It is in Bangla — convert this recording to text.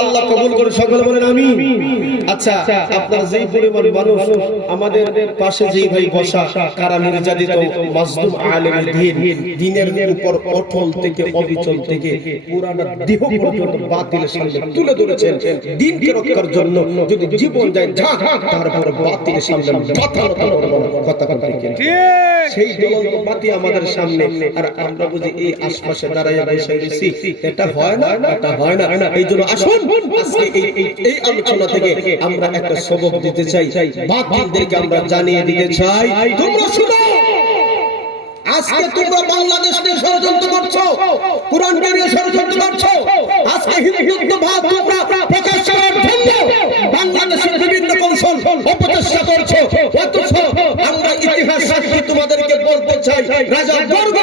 আল্লাহ কবুল করে সকলে বলেন আমিন। আচ্ছা, আপনারা যেই পরিমাণ মানুষ আমাদের পাশে যেই ভাই বসা, কারা নির্যাতিত মাজলুম আলেম দ্বীনের উপর অটল থেকে অবিচল থেকে পুরানা দেহ পর্যন্ত বাতিলের সামনে তুলে ধরেছেন দ্বীনকে রক্ষার জন্য। যদি জীবন যায় তারপর বাতিলের সামনে মাথা নত করব না, কথা কথা ঠিক। সেই জ্বলন্ত বাতি আমাদের সামনে, আর আমরা বুঝি এই আশপাশে দাঁড়ায় বসে রয়েছি। এটা হয় না, এটা হয় না। এই জন্য আসুন আজকে এই আলোচনা থেকে আমরা একটা সবক দিতে চাই, বাতিলদেরকে আমরা জানিয়ে দিতে চাই, তোমরা শুনো, আজকে তোমরা বাংলাদেশকে ষড়যন্ত্র করছো, কোরআনকে নিয়ে ষড়যন্ত্র করছো, আজকে হিন্দুত্ববাদ তোমরা প্রকাশ করার জন্য বাংলাদেশের বিভিন্ন কৌশল অপচেষ্টা করছো। অথচ আমরা ইতিহাস সাক্ষী তোমাদেরকে বলতে চাই, রাজা গর্গ